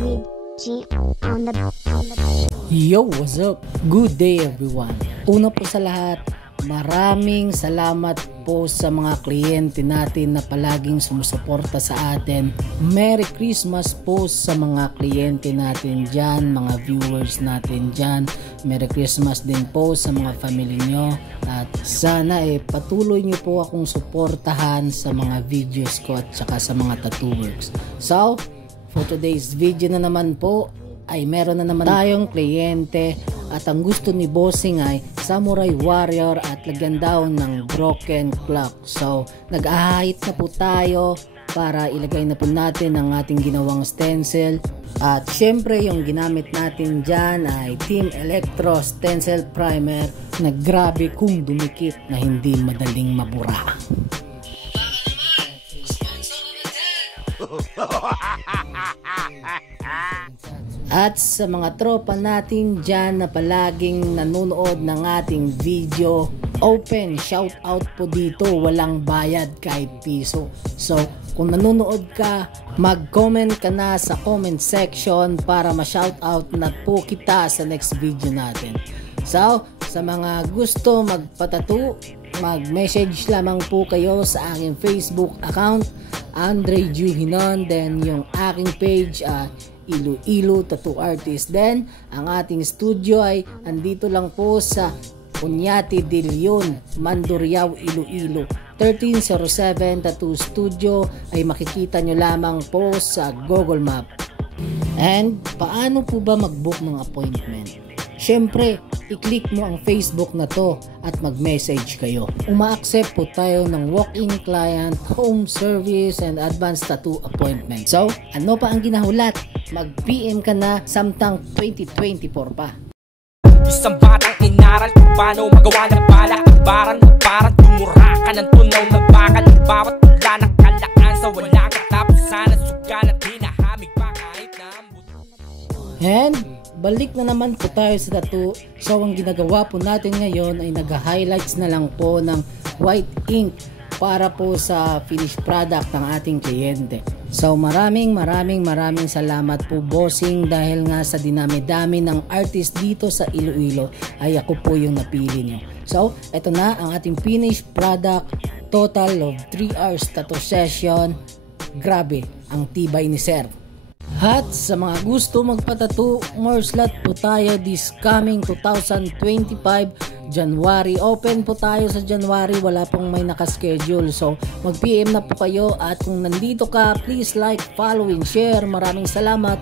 with G on the Yo, what's up? Good day everyone. Una po sa lahat, maraming salamat po sa mga kliyente natin na palaging sumusuporta sa atin. Merry Christmas po sa mga kliyente natin dyan, mga viewers natin dyan. Merry Christmas din po sa mga family nyo. At sana patuloy nyo po akong suportahan sa mga videos ko at saka sa mga tattoo works. So, for today's video na naman po, ay meron na naman tayong kliyente at ang gusto ni Bossing ay Samurai Warrior at lagyan daw ng broken clock. So nag-ahit na po tayo para ilagay na po natin ang ating ginawang stencil. At syempre yung ginamit natin dyan ay Team Electro Stencil Primer na grabe kung dumikit na hindi madaling mabura. At sa mga tropa natin dyan na palaging nanonood ng ating video, open shout out po dito, walang bayad kahit piso. So kung nanonood ka, mag-comment ka na sa comment section para ma-shout out na po kita sa next video natin. So sa mga gusto magpatattoo, mag-message lamang po kayo sa aking Facebook account, Andre Juhinon, then yung aking page Iloilo Tattoo Artist. Then ang ating studio ay andito lang po sa Unyati de Leon, Mandurriao, Iloilo. 1307 Tattoo Studio ay makikita nyo lamang po sa Google Map. And paano po ba mag-book ng appointment? Syempre, i-click mo ang Facebook na to at mag-message kayo. Uma-accept po tayo ng walk-in client, home service, and advanced tattoo appointment. So, ano pa ang ginahulat? Mag-PM ka na samtang 2024 pa. Isang batang inaral kung paano magawa ng bala. Baran mo parang tumura ka ng tunaw na bakal. Bawat tula ng kalaan sa walang katapusan at sugalat hinahamig pa kahit na And balik na naman po tayo sa tattoo. So ang ginagawa po natin ngayon ay nag-highlights na lang po ng white ink para po sa finished product ng ating kliyente. So maraming salamat po Bossing, dahil nga sa dinami-dami ng artist dito sa Iloilo ay ako po yung napili nyo. So eto na ang ating finished product. Total of 3 hours tattoo session. Grabe ang tibay ni Sir. At sa mga gusto magpatattoo, more slot po tayo this coming 2025 January. Open po tayo sa January, wala pong may nakaschedule. So mag-PM na po kayo at kung nandito ka, please like, follow and share. Maraming salamat.